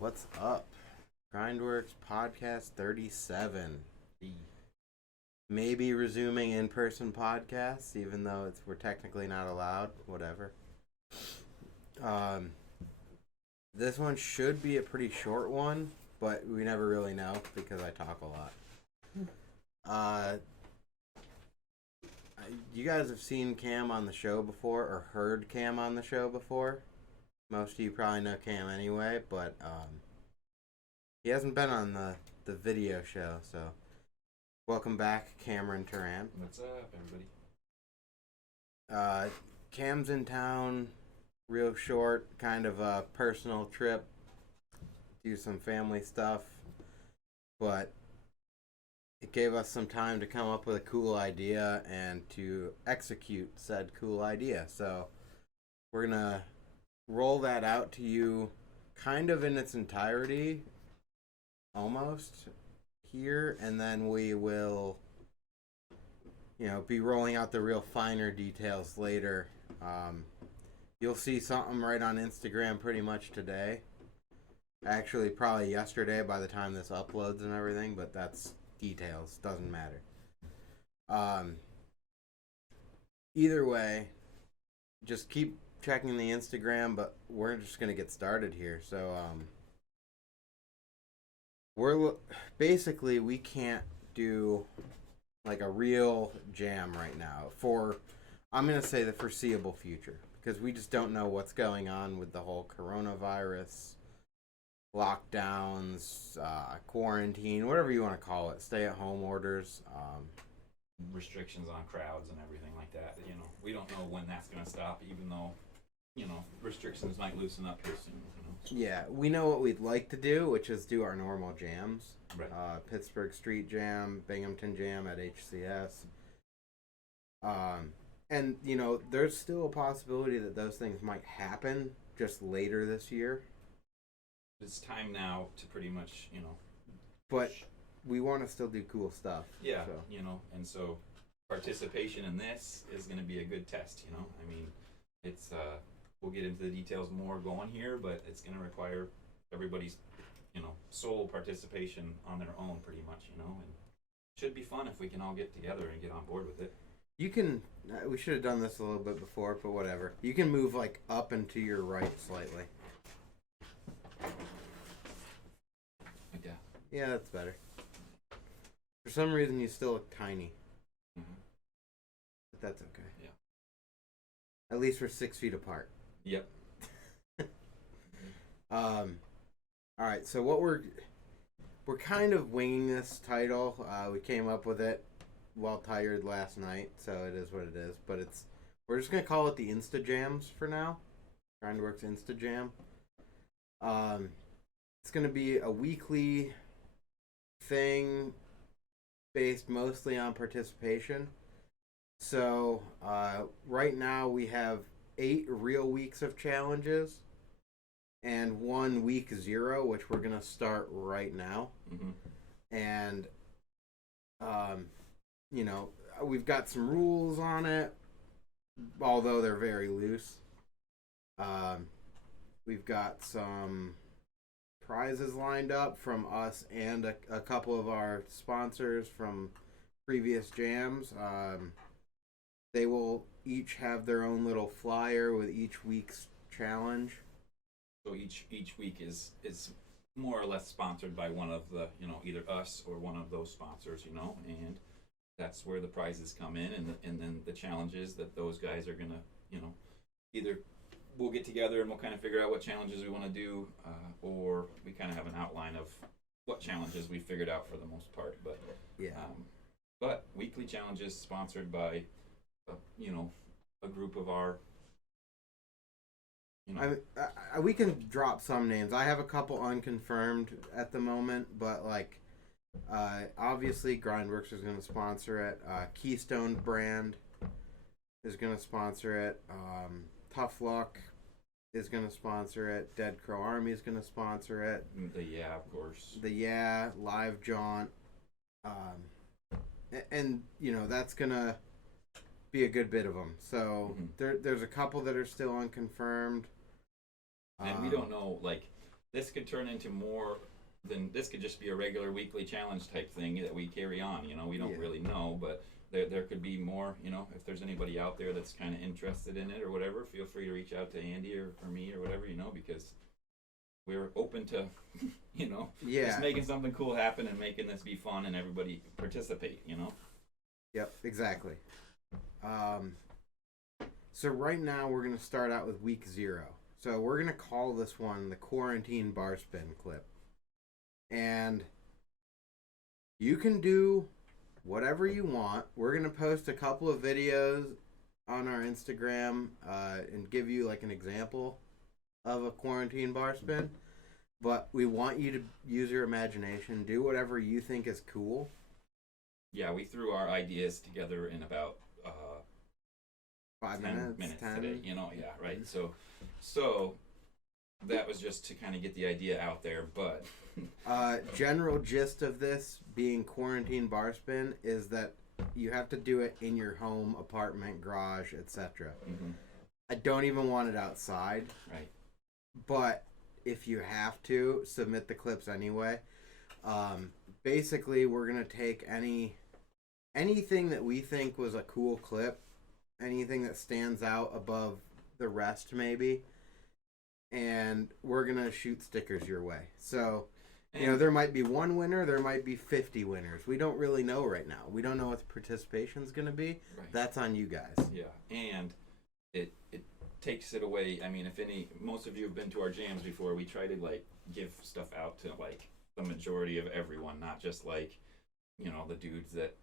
What's up? GrindWorks Podcast 37. Maybe resuming in-person podcasts, even though we're technically not allowed. Whatever. Um, this one should be a pretty short one, but we never really know because I talk a lot. Uh, you guys have seen Cam on the show before, or heard Cam on the show before. Most of you probably know Cam anyway, but he hasn't been on the video show, so welcome back, Cameron Turan. What's up, everybody? Cam's in town, real short, kind of a personal trip, do some family stuff, but it gave us some time to come up with a cool idea and to execute said cool idea. So we're gonna roll that out to you kind of in its entirety, almost, here, and then we will, be rolling out the real finer details later. You'll see something right on Instagram pretty much today. Actually, probably yesterday by the time this uploads and everything, but that's details. Doesn't matter. Either way, just keep checking the Instagram, but we're just going to get started here. So, we can't do like a real jam right now for, I'm going to say, the foreseeable future, because we just don't know what's going on with the whole coronavirus, lockdowns, quarantine, whatever you want to call it, stay at home orders, Restrictions on crowds and everything like that. We don't know when that's going to stop, even though, restrictions might loosen up here soon. Yeah, we know what we'd like to do, which is do our normal jams. Right. Pittsburgh Street Jam, Binghamton Jam at HCS. And, there's still a possibility that those things might happen just later this year. It's time now to pretty much, But we want to still do cool stuff. Yeah, so. And so participation in this is going to be a good test, it's, we'll get into the details more going here, but it's going to require everybody's, sole participation on their own pretty much, and it should be fun if we can all get together and get on board with it. You can, we should have done this a little bit before, but whatever. You can move like up and to your right slightly. Like that. Yeah, that's better. For some reason, you still look tiny. Mm-hmm. But that's okay. Yeah. At least we're 6 feet apart. Yep. All right, so what we're kind of winging this title. We came up with it while tired last night, so it is what it is. But we're just gonna call it the InstaJams for now. GrindWorks InstaJam. It's gonna be a weekly thing based mostly on participation. So right now we have 8 real weeks of challenges and 1 week 0, which we're gonna start right now. Mm-hmm. And we've got some rules on it, although they're very loose. We've got some prizes lined up from us and a couple of our sponsors from previous jams. They will each have their own little flyer with each week's challenge. So each week is more or less sponsored by one of the, either us or one of those sponsors, and that's where the prizes come in, and then the challenges that those guys are gonna, either we'll get together and we'll kind of figure out what challenges we want to do, or we kind of have an outline of what challenges we figured out for the most part. But yeah, but weekly challenges sponsored by, a group of our. We can drop some names. I have a couple unconfirmed at the moment, but obviously GrindWorks is going to sponsor it. Keystone brand is going to sponsor it. Tough Luck is going to sponsor it. Dead Crow Army is going to sponsor it. Of course. Live Jaunt. And that's going to be a good bit of them. So there's a couple that are still unconfirmed. And we don't know, like, this could turn into more than this. Could just be a regular weekly challenge type thing that we carry on. You know, we don't really know, but there could be more. You know, if there's anybody out there that's kind of interested in it or whatever, feel free to reach out to Andy or me or whatever. You know, because we're open to, you know, just making something cool happen and making this be fun and everybody participate. You know. Yep, exactly. So right now we're going to start out with week 0. So we're going to call this one the quarantine bar spin clip. And you can do whatever you want. We're going to post a couple of videos on our Instagram and give you like an example of a quarantine bar spin. But we want you to use your imagination. Do whatever you think is cool. Yeah, we threw our ideas together in about 5 10 minutes 10. today. You know, yeah, right. So that was just to kind of get the idea out there. But general gist of this being quarantine bar spin is that you have to do it in your home, apartment, garage, etc. Mm-hmm. I don't even want it outside. Right. But if you have to, submit the clips anyway. Basically, we're going to take anything that we think was a cool clip, anything that stands out above the rest maybe, and we're going to shoot stickers your way. So, you know, there might be one winner, there might be 50 winners. We don't really know right now. We don't know what the participation's going to be. Right. That's on you guys. Yeah, and it takes it away. I mean, most of you have been to our jams before. We try to like give stuff out to like the majority of everyone, not just like, you know, the dudes that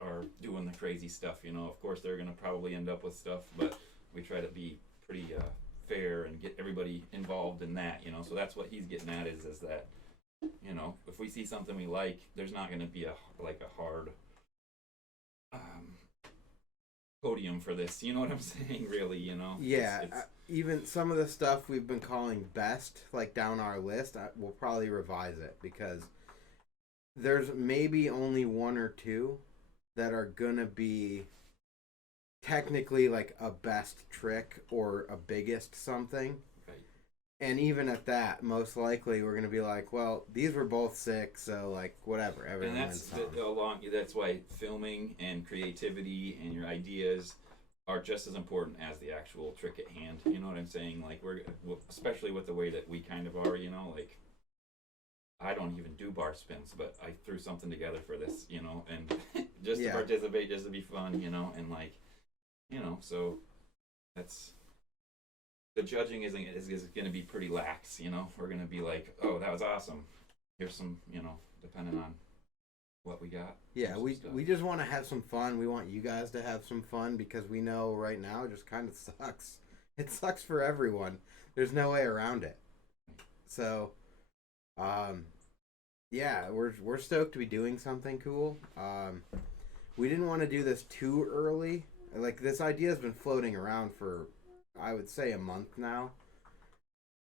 are doing the crazy stuff. You know, of course they're gonna probably end up with stuff, but we try to be pretty fair and get everybody involved in that. You know, so that's what he's getting at is that, you know, if we see something we like, there's not gonna be a hard podium for this. You know what I'm saying? Really, you know. Yeah. Even some of the stuff we've been calling best, like down our list, we'll probably revise it because there's maybe only 1 or 2 that are gonna be technically like a best trick or a biggest something. Right. And even at that, most likely we're gonna be like, well, these were both sick, so like whatever. Everyone and that's why filming and creativity and your ideas are just as important as the actual trick at hand. You know what I'm saying? Like especially with the way that we kind of are, you know, like I don't even do bar spins, but I threw something together for this, you know, and just to participate, just to be fun, you know, and like, you know, so that's the judging is going to be pretty lax, you know. We're going to be like, oh, that was awesome. Here's some, you know, depending on what we got. Yeah, we just want to have some fun. We want you guys to have some fun because we know right now it just kind of sucks. It sucks for everyone. There's no way around it. So, yeah, we're stoked to be doing something cool. We didn't want to do this too early. Like, this idea has been floating around for, I would say, a month now.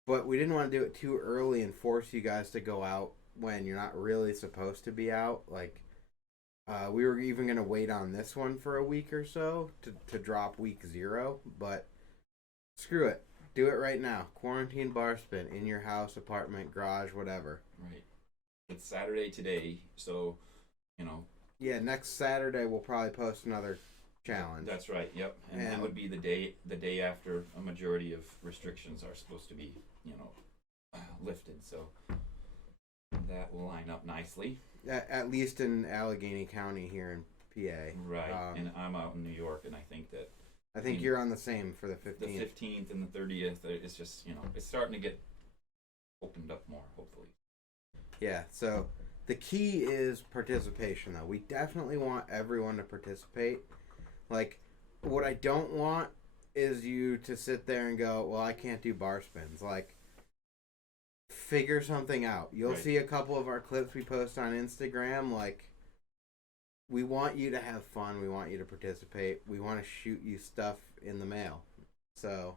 But we didn't want to do it too early and force you guys to go out when you're not really supposed to be out. Like, we were even going to wait on this one for a week or so to drop week 0. But screw it. Do it right now. Quarantine bar spin in your house, apartment, garage, whatever. Right. It's Saturday today, so, you know. Yeah, next Saturday we'll probably post another challenge. That's right. Yep. And that would be the day after a majority of restrictions are supposed to be, you know, lifted. So that will line up nicely. At least in Allegheny County here in PA. Right. And I'm out in New York, and I think you're on the same for the 15th. The 15th and the 30th. It's just, you know, it's starting to get opened up more, hopefully. Yeah. So the key is participation, though. We definitely want everyone to participate. Like, what I don't want is you to sit there and go, well, I can't do bar spins. Like, figure something out. You'll see a couple of our clips we post on Instagram. Like, we want you to have fun. We want you to participate. We want to shoot you stuff in the mail. So,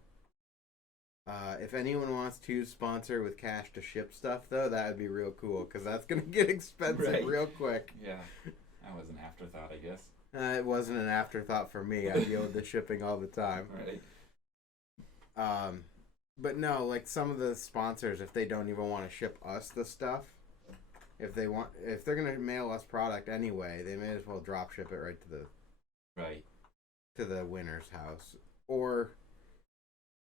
if anyone wants to sponsor with cash to ship stuff, though, that would be real cool because that's going to get expensive real quick. Yeah, that was an afterthought, I guess. It wasn't an afterthought for me. I deal with the shipping all the time. Right. But no, like some of the sponsors, if they don't even want to ship us the stuff, if they're gonna mail us product anyway, they may as well drop ship it right Right. to the winner's house. Or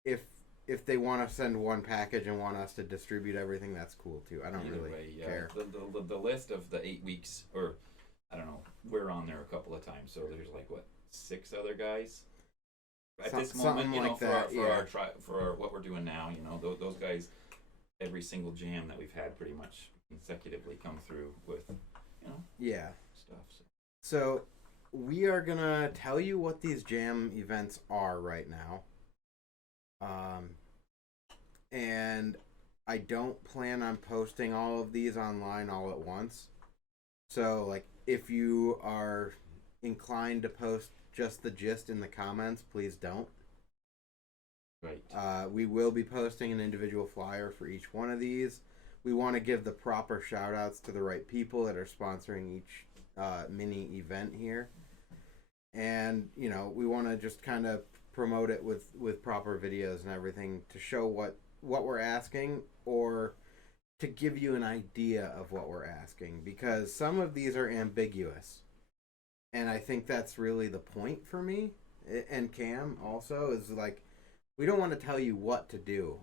if they want to send one package and want us to distribute everything, that's cool too. I don't Either really way, yeah. care. The list of the 8 weeks, or I don't know, we're on there a couple of times. So there's like what, 6 other guys at this moment. You know, like for that, for our what we're doing now. You know, those guys, every single jam that we've had pretty much consecutively come through with, Yeah. stuff. So we are gonna tell you what these jam events are right now. And I don't plan on posting all of these online all at once. So, like, if you are inclined to post just the gist in the comments, please don't. Right. We will be posting an individual flyer for each one of these. We want to give the proper shout outs to the right people that are sponsoring each mini event here. And, we want to just kind of promote it with proper videos and everything to show what we're asking, or to give you an idea of what we're asking, because some of these are ambiguous, and I think that's really the point for me and Cam also, is like, we don't want to tell you what to do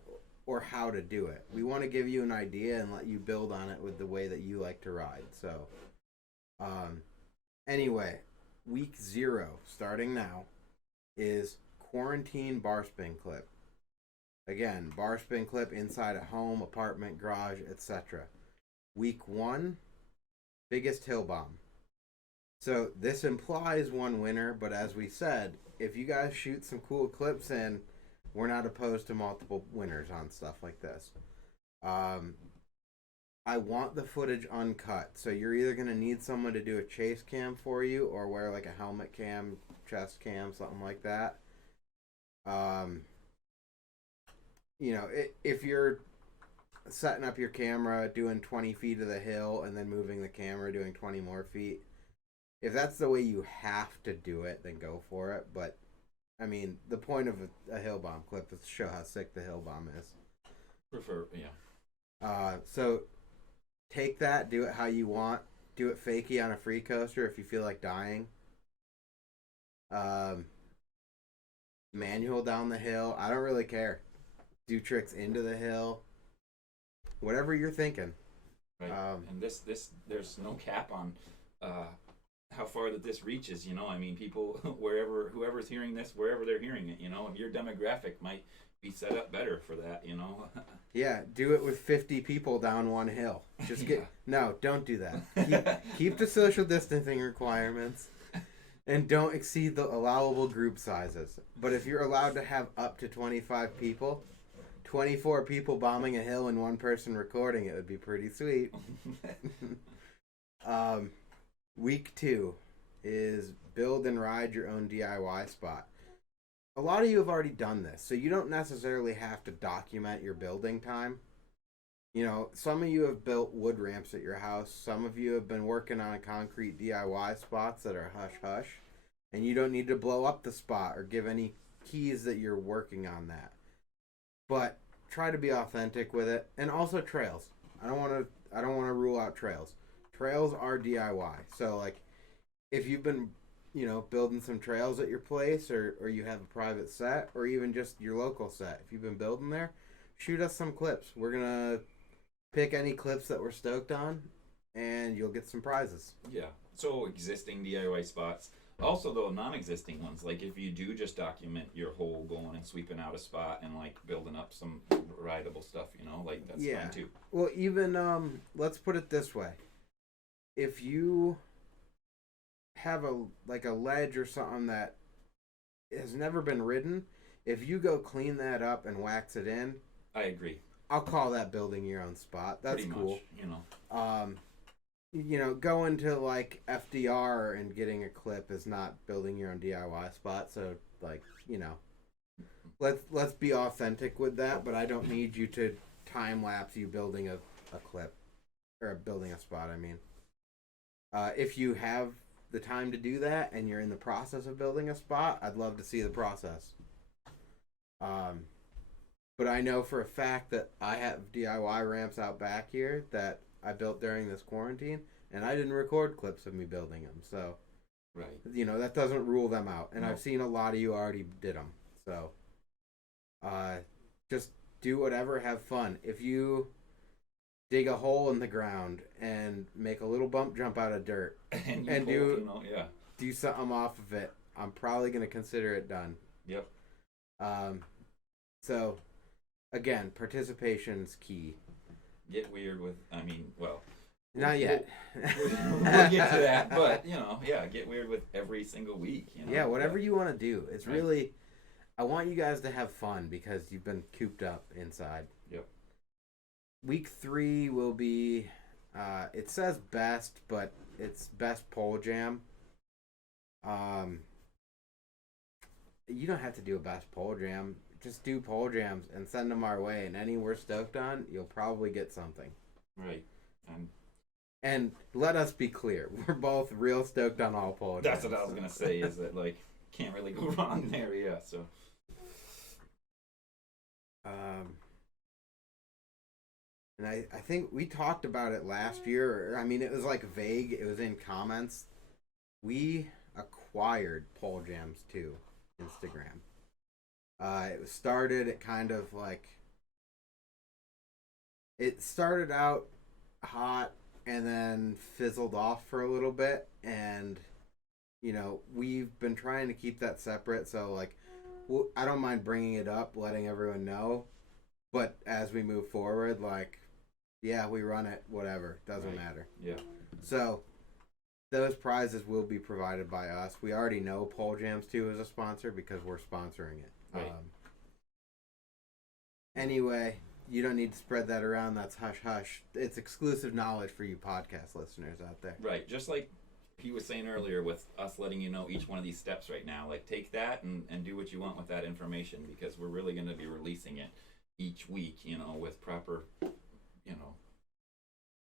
or how to do it. We want to give you an idea and let you build on it with the way that you like to ride. So anyway, week 0 starting now is quarantine bar spin clip. Again, bar spin clip inside a home, apartment, garage, etc. Week 1, biggest hill bomb. So this implies one winner, but as we said, if you guys shoot some cool clips in, we're not opposed to multiple winners on stuff like this. I want the footage uncut, so you're either going to need someone to do a chase cam for you, or wear like a helmet cam, chest cam, something like that. If you're setting up your camera, doing 20 feet of the hill, and then moving the camera, doing 20 more feet, if that's the way you have to do it, then go for it. But, I mean, the point of a hill bomb clip is to show how sick the hill bomb is. Yeah. So, take that, do it how you want. Do it fakey on a free coaster if you feel like dying. Manual down the hill. I don't really care. Do tricks into the hill. Whatever you're thinking. Right. And this there's no cap on how far that this reaches. I mean, people whoever's hearing this, wherever they're hearing it, your demographic might be set up better for that. Yeah, do it with 50 people down one hill. Just no, don't do that. Keep the social distancing requirements. And don't exceed the allowable group sizes. But if you're allowed to have up to 25 people, 24 people bombing a hill and one person recording it would be pretty sweet. Week 2 is build and ride your own DIY spot. A lot of you have already done this, so you don't necessarily have to document your building time. Some of you have built wood ramps at your house. Some of you have been working on concrete DIY spots that are hush-hush. And you don't need to blow up the spot or give any keys that you're working on that. But try to be authentic with it. And also trails. I don't want to rule out trails. Trails are DIY. So, like, if you've been, building some trails at your place, or you have a private set, or even just your local set, if you've been building there, shoot us some clips. We're going to pick any clips that we're stoked on, and you'll get some prizes. Yeah. So existing DIY spots. Also, though, non-existing ones, like if you do just document your whole going and sweeping out a spot and like building up some rideable stuff, like that's fun too. Well, even let's put it this way: if you have a ledge or something that has never been ridden, if you go clean that up and wax it in, I agree. I'll call that building your own spot. That's pretty cool. Much, going to like FDR and getting a clip is not building your own DIY spot. So, like, let's be authentic with that. But I don't need you to time lapse you building a clip or building a spot. I mean, if you have the time to do that and you're in the process of building a spot, I'd love to see the process. But I know for a fact that I have DIY ramps out back here that I built during this quarantine, and I didn't record clips of me building them. So, Right. that doesn't rule them out. And No. I've seen a lot of you already did them. So, just do whatever, have fun. If you dig a hole in the ground and make a little bump jump out of dirt And and yeah. do something off of it, I'm probably going to consider it done. Yep. So, again, participation's key. Get weird with, Not yet. We'll get to that, but, get weird with every single week. Yeah, whatever you want to do. It's right. really, I want you guys to have fun because you've been cooped up inside. Yep. Week 3 will be, it says best, but it's best pole jam. You don't have to do a best pole jam. Just do pole jams and send them our way, and any we're stoked on, you'll probably get something. Right. And let us be clear, we're both real stoked on all pole jams. That's what I was gonna say. Is that can't really go wrong there? Yeah. So. And I think we talked about it last year. It was vague. It was in comments. We acquired Pole Jams 2 Instagram. It started at kind of it started out hot and then fizzled off for a little bit, and we've been trying to keep that separate, so I don't mind bringing it up, letting everyone know, but as we move forward, we run it, whatever, doesn't matter. Yeah. So those prizes will be provided by us. We already know Pole Jams 2 is a sponsor because we're sponsoring it. Right. Anyway, you don't need to spread that around. That's hush hush. It's exclusive knowledge for you podcast listeners out there. Right. Just like he was saying earlier with us letting you know each one of these steps right now. Take that and do what you want with that information, because we're really going to be releasing it each week, with proper,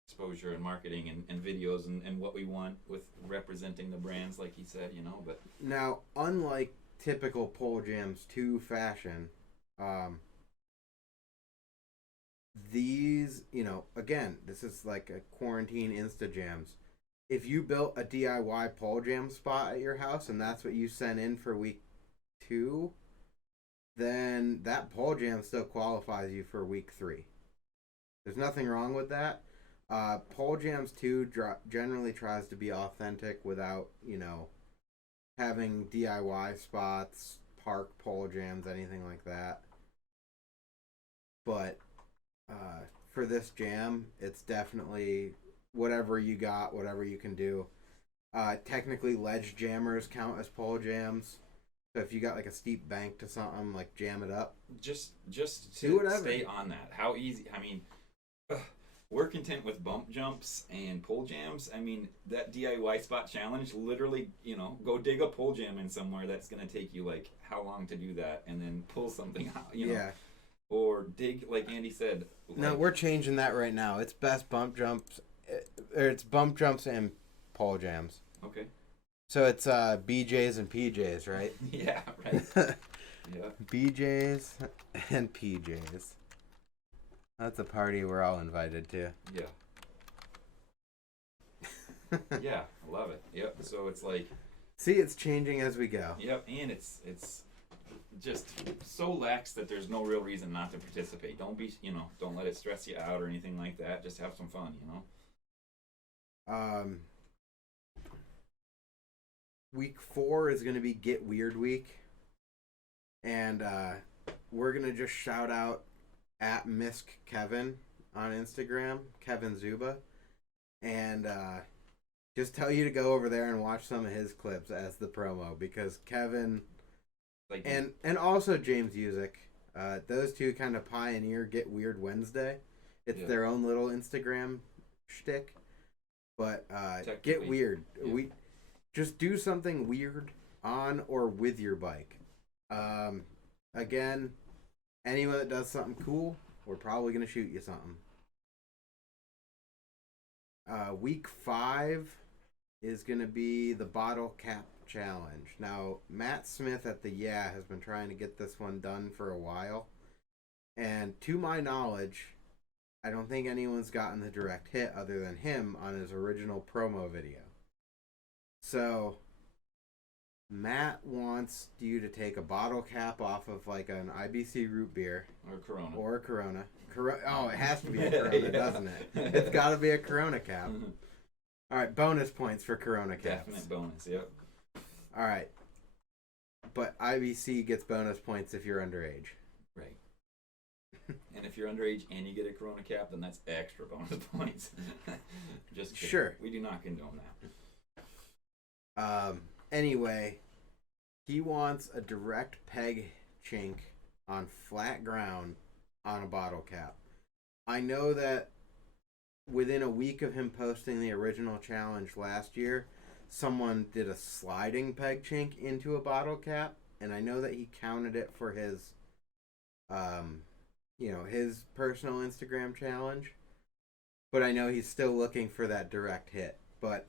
exposure and marketing and videos and what we want with representing the brands, like he said, but. Now, unlike typical Pole Jams 2 fashion, these, again, this is like a quarantine InstaJams. If you built a DIY pole jam spot at your house and that's what you sent in for week 2, then that pole jam still qualifies you for week 3. There's nothing wrong with that. Pole Jams 2 generally tries to be authentic without, having DIY spots, park pole jams, anything like that. But for this jam, it's definitely whatever you got, whatever you can do. Technically, ledge jammers count as pole jams. So if you got a steep bank to something, jam it up. Just to stay on that. How easy? We're content with bump jumps and pole jams. That DIY spot challenge, literally, go dig a pole jam in somewhere that's going to take you how long to do that, and then pull something out, Yeah. Or dig, like Andy said. No, we're changing that right now. It's best bump jumps, or it's bump jumps and pole jams. Okay. So it's BJs and PJs, right? Yeah, right. Yeah. BJs and PJs. That's a party we're all invited to. Yeah. Yeah, I love it. Yep. So it's see, it's changing as we go. Yep, and it's just so lax that there's no real reason not to participate. Don't be, don't let it stress you out or anything like that. Just have some fun, Week 4 is going to be Get Weird Week. And we're going to just shout out at Misk Kevin on Instagram, Kevin Zuba. And just tell you to go over there and watch some of his clips as the promo, because Kevin and also James Usick, those two kind of pioneer Get Weird Wednesday. It's their own little Instagram shtick. But Get Weird. Yeah. We just do something weird on or with your bike. Again, anyone that does something cool, we're probably going to shoot you something. Week 5 is going to be the bottle cap challenge. Now, Matt Smith at the has been trying to get this one done for a while. And And to my knowledge, I don't think anyone's gotten the direct hit other than him on his original promo video. So Matt wants you to take a bottle cap off of like an IBC root beer. Or Corona. Or a Corona. Oh, it has to be a Corona, doesn't it? It's got to be a Corona cap. All right, bonus points for Corona caps. Definite bonus, yep. All right. But IBC gets bonus points if you're underage. Right. And if you're underage and you get a Corona cap, then that's extra bonus points. Just kidding. Sure. We do not condone that. Anyway, he wants a direct peg chink on flat ground on a bottle cap. I know that within a week of him posting the original challenge last year, someone did a sliding peg chink into a bottle cap, and I know that he counted it for his, his personal Instagram challenge. But I know he's still looking for that direct hit. But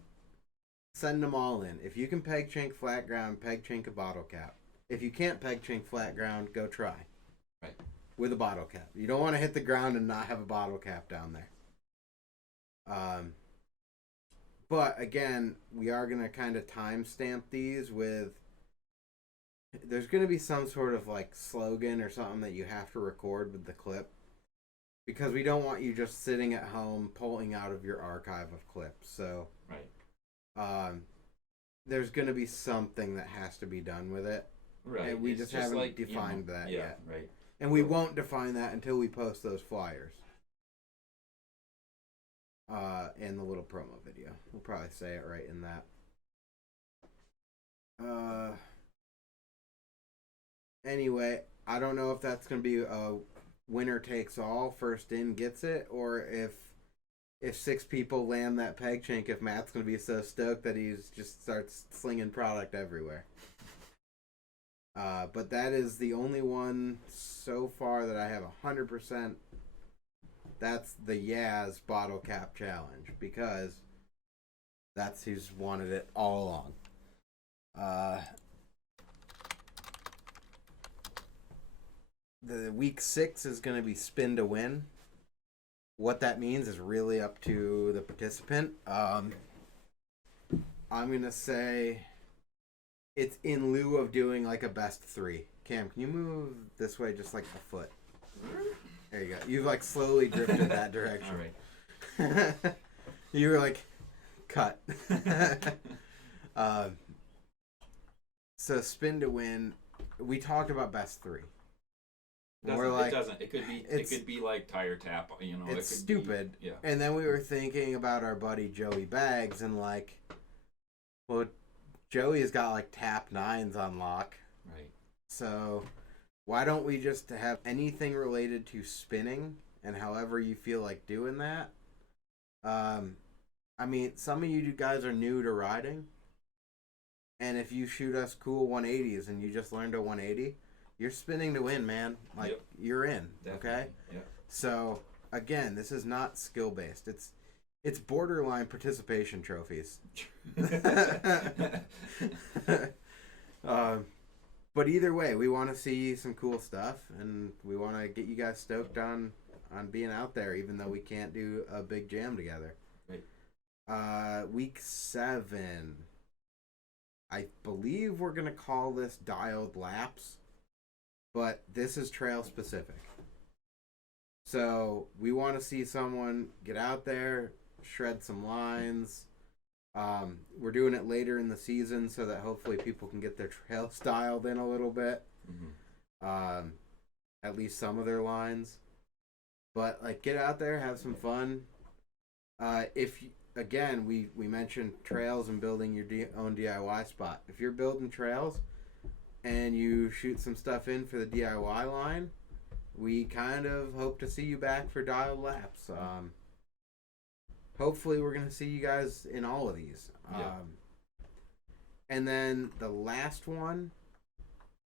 send them all in. If you can peg chink flat ground, peg chink a bottle cap. If you can't peg chink flat ground, go try. Right. With a bottle cap. You don't want to hit the ground and not have a bottle cap down there. But again, we are going to kind of timestamp these with... There's going to be some sort of like slogan or something that you have to record with the clip. Because we don't want you just sitting at home pulling out of your archive of clips. So... Right. There's going to be something that has to be done with it. Right. And we It's just haven't like, defined that yeah, yet. Right. And we won't define that until we post those flyers. And the little promo video. We'll probably say it right in that. Anyway, I don't know if that's going to be a winner takes all, first in gets it, or if 6 people land that peg chink, if Matt's going to be so stoked that he just starts slinging product everywhere. But that is the only one so far that I have 100%. That's the Yaz bottle cap challenge, because that's who's wanted it all along. The week 6 is going to be spin to win. What that means is really up to the participant. I'm going to say it's in lieu of doing like a best 3. Cam, can you move this way just like a foot? There you go. You've like slowly drifted that direction. All right. You were like, cut. So spin to win. We talked about best 3. It doesn't. It could be like tire tap. It's stupid. Yeah. And then we were thinking about our buddy Joey Baggs and like, well, Joey's got like tap 9s on lock. Right. So why don't we just have anything related to spinning, and however you feel like doing that? I mean, some of you guys are new to riding, and if you shoot us cool 180s and you just learned a 180, you're spinning to win, man. Like, Yep. You're in. Definitely. Okay? Yep. So again, this is not skill based. It's borderline participation trophies. But either way, we want to see some cool stuff, and we want to get you guys stoked on being out there, even though we can't do a big jam together. Right. Week 7, I believe we're gonna call this dialed laps, but this is trail specific. So we want to see someone get out there, shred some lines. We're doing it later in the season so that hopefully people can get their trail styled in a little bit. Mm-hmm. At least some of their lines. But like, get out there, have some fun. Again, we mentioned trails and building your own DIY spot. If you're building trails and you shoot some stuff in for the DIY line, we kind of hope to see you back for dialed laps. Hopefully we're going to see you guys in all of these. Yeah. And then the last one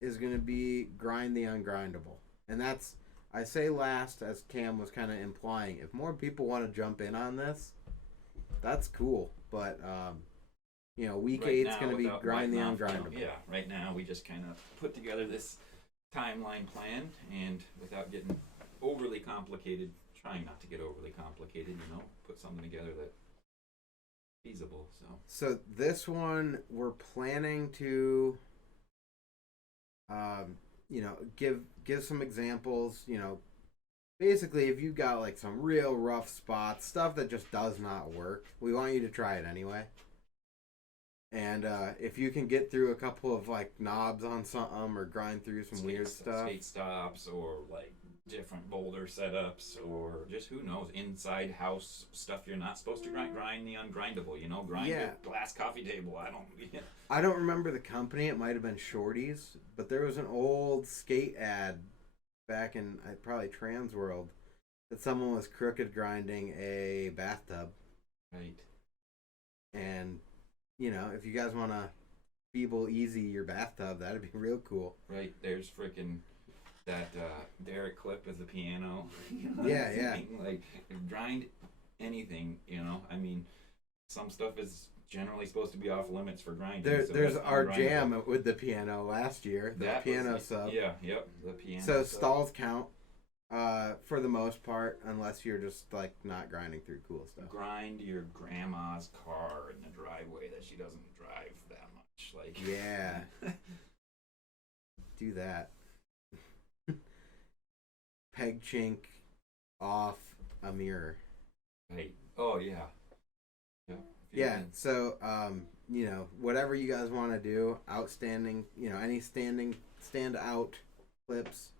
is going to be grind the ungrindable. And that's, I say last, as Cam was kind of implying, if more people want to jump in on this, that's cool. But, week Right 8's now, going to be grind the right now, ungrindable. Yeah, right now we just kind of put together this timeline plan, and without getting complicated. Trying not to get overly complicated, you know. Put something together that feasible. So this one we're planning to, you know, give some examples. You know, basically, if you got like some real rough spots, stuff that just does not work, we want you to try it anyway. And if you can get through a couple of like knobs on something or grind through some weird stuff, skate stops, or like different boulder setups, or just who knows, inside house stuff you're not supposed to grind the ungrindable, you know, grind a glass coffee table. I don't remember the company. It might have been Shorty's, but there was an old skate ad back in probably Trans World that someone was crooked grinding a bathtub. Right. And you know, if you guys want to feeble easy your bathtub, that'd be real cool. Right. There's freaking that Derek clip as a piano. You know yeah. Like, grind anything, you know. I mean, some stuff is generally supposed to be off limits for grinding. There's our jam with the piano last year. The piano sub. Yeah, yep, the piano So sub. stalls count for the most part, unless you're just like not grinding through cool stuff. Grind your grandma's car in the driveway that she doesn't drive that much. Like, yeah. Do that. Peg chink off a mirror. Right. Oh yeah. Yeah. So you know, whatever you guys want to do, outstanding, you know, any stand out clips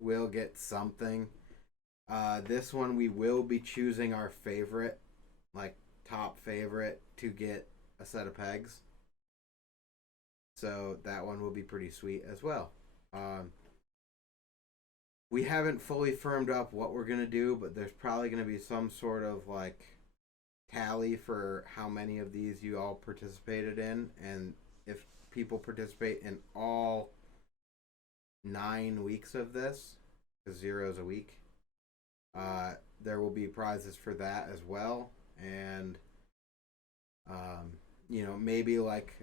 will get something. This one we will be choosing our favorite, like top favorite, to get a set of pegs. So that one will be pretty sweet as well. We haven't fully firmed up what we're going to do, but there's probably going to be some sort of like tally for how many of these you all participated in. And if people participate in all 9 weeks of this, because 0 is a week, there will be prizes for that as well. And, you know, maybe like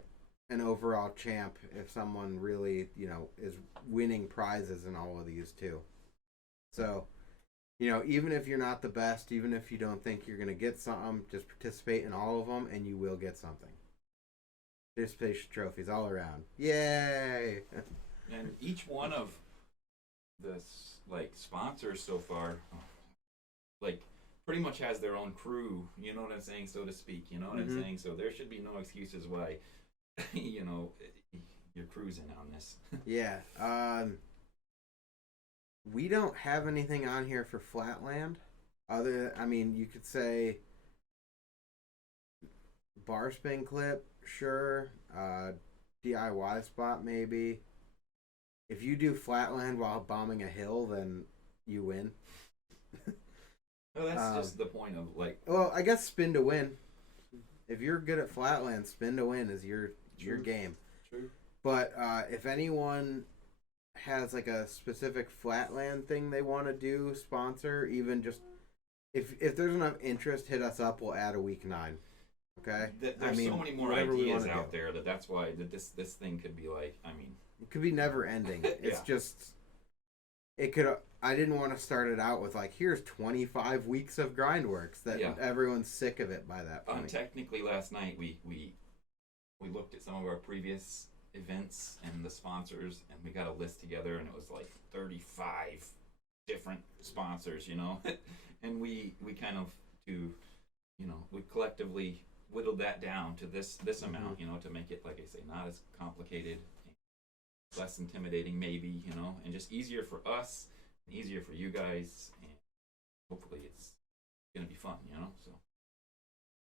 an overall champ if someone really, you know, is winning prizes in all of these too. So, you know, even if you're not the best, even if you don't think you're going to get something, just participate in all of them and you will get something. Participation trophies all around. Yay! And each one of the like sponsors so far, like, pretty much has their own crew, you know what I'm saying, so to speak, you know what I'm saying? So there should be no excuses why, you know, you're cruising on this. Yeah. We don't have anything on here for Flatland. I mean, you could say bar spin clip, sure. DIY spot, maybe. If you do Flatland while bombing a hill, then you win. Well, that's just the point of, like... Well, I guess spin to win. If you're good at Flatland, spin to win is your game. True. But if anyone has like a specific Flatland thing they want to do, sponsor, even just... If there's enough interest, hit us up. We'll add a week 9. Okay? There's so many more ideas out there that's why this thing could be like, I mean... It could be never ending. It's just... It could... I didn't want to start it out with like, here's 25 weeks of GrindWorks that everyone's sick of it by that point. Technically, last night we looked at some of our previous events and the sponsors, and we got a list together, and it was like 35 different sponsors, you know, and we kind of we collectively whittled that down to this amount, you know, to make it, like I say, not as complicated, less intimidating maybe, you know, and just easier for us. Easier for you guys, and hopefully it's gonna be fun, you know. So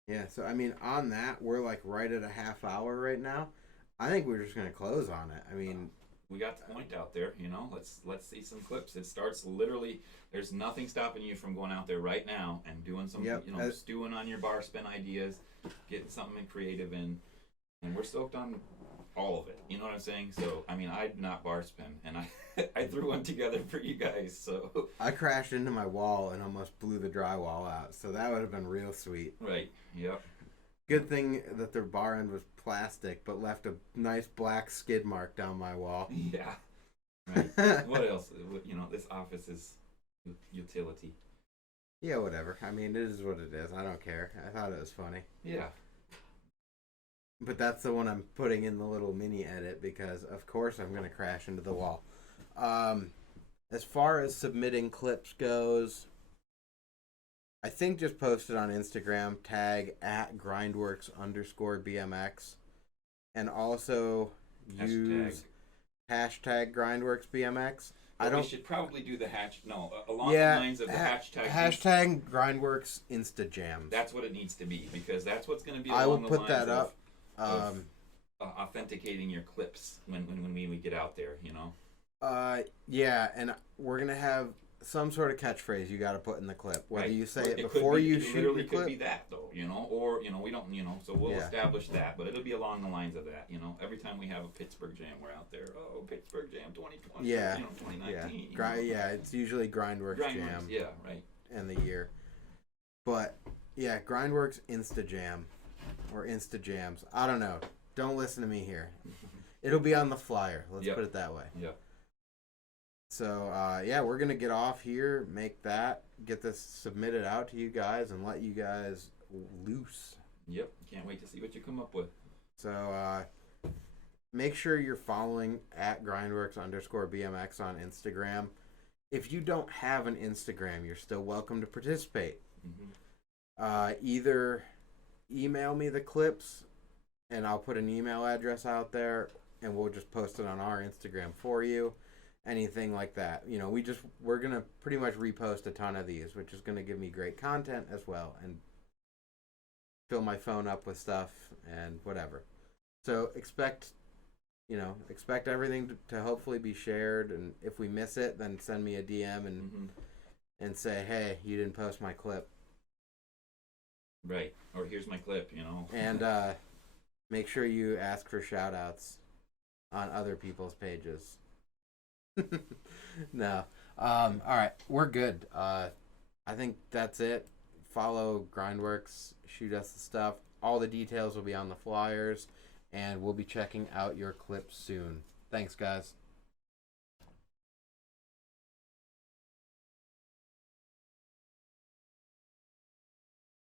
yeah, so I mean, on that, we're like right at a half hour right now. I think we're just gonna close on it. I mean, we got the point out there, you know. Let's see some clips. It starts literally. There's nothing stopping you from going out there right now and doing some, you know, stewing on your bar spin ideas, getting something creative in, and we're stoked on all of it. You know what I'm saying? So I mean, I'd not bar spin, and I threw one together for you guys. So I crashed into my wall and almost blew the drywall out. So that would have been real sweet. Right. Yep. Good thing that their bar end was plastic, but left a nice black skid mark down my wall. Yeah. Right. What else? You know, this office is utility. Yeah, whatever. I mean, it is what it is. I don't care. I thought it was funny. Yeah. But that's the one I'm putting in the little mini edit because, of course, I'm going to crash into the wall. As far as submitting clips goes, I think just post it on Instagram, tag at GrindWorks _BMX, and also use hashtag GrindWorks BMX. We should probably do the along the Yeah, lines of the hashtag. hashtag GrindWorks InstaJams. That's what it needs to be, because that's what's going to be I will along the put lines that up. of authenticating your clips when we get out there, you know. Yeah, and we're gonna have some sort of catchphrase you got to put in the clip, whether Right. you say It it could before be- you it shoot literally the could clip. be that though, you know, or you know, we don't, you know, so we'll Yeah. establish that, but it'll be along the lines of that, you know. Every time we have a Pittsburgh Jam, we're out there. Oh, Pittsburgh Jam 2020, Yeah. you know, 2019. Yeah, yeah, it's usually GrindWorks GrindWorks, Jam yeah, right. and the year, but yeah, GrindWorks InstaJam or InstaJams. I don't know. Don't listen to me here. It'll be on the flyer. Let's Yep. put it that way. Yep. So yeah, we're gonna get off here, make that, get this submitted out to you guys, and let you guys loose. Yep. Can't wait to see what you come up with. So make sure you're following at GrindWorks _BMX on Instagram. If you don't have an Instagram, you're still welcome to participate. Mm-hmm. Either email me the clips, and I'll put an email address out there, and we'll just post it on our Instagram for you. Anything like that, you know, we're gonna pretty much repost a ton of these, which is gonna give me great content as well, and fill my phone up with stuff and whatever. So expect everything to hopefully be shared, and if we miss it, then send me a DM and say, hey, you didn't post my clip. Right. Or here's my clip, you know. And make sure you ask for shout outs on other people's pages. No. All right, we're good. I think that's it. Follow GrindWorks, shoot us the stuff. All the details will be on the flyers, and we'll be checking out your clips soon. Thanks, guys.